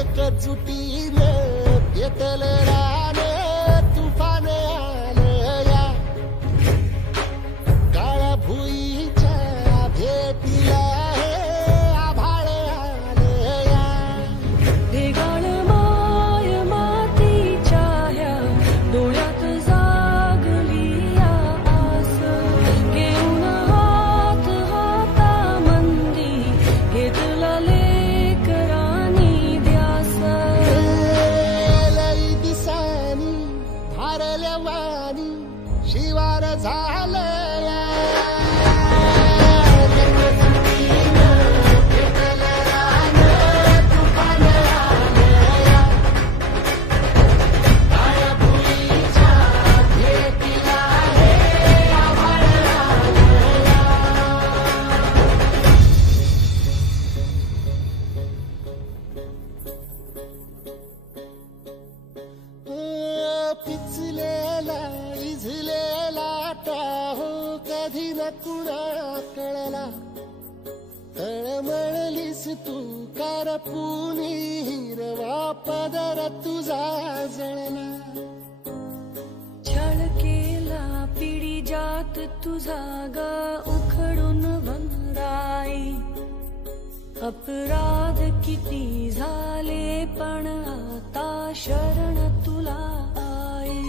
एकजुटीने पेटले राने तुफान आलं या काळ्या भुईच्या भेटीला हे आभाळ आलं या ढेगाळ माय मातीच्या ह्या डोळ्यात जागली या आस घेऊन हात हातामंदी घेतला लेकरांनी ध्यास लई दिसानी भारल्या वाणी शिवार झालं पिचलेला इझलेला टाहो कधी न कुणा कळला तळमळलीस तू कारपुनी हिरवा पदर तुझा जळला छळ केला पिढी जात तुझा ग उखडून भंगराई अपराध किती झाले पण आता शरण तुला आई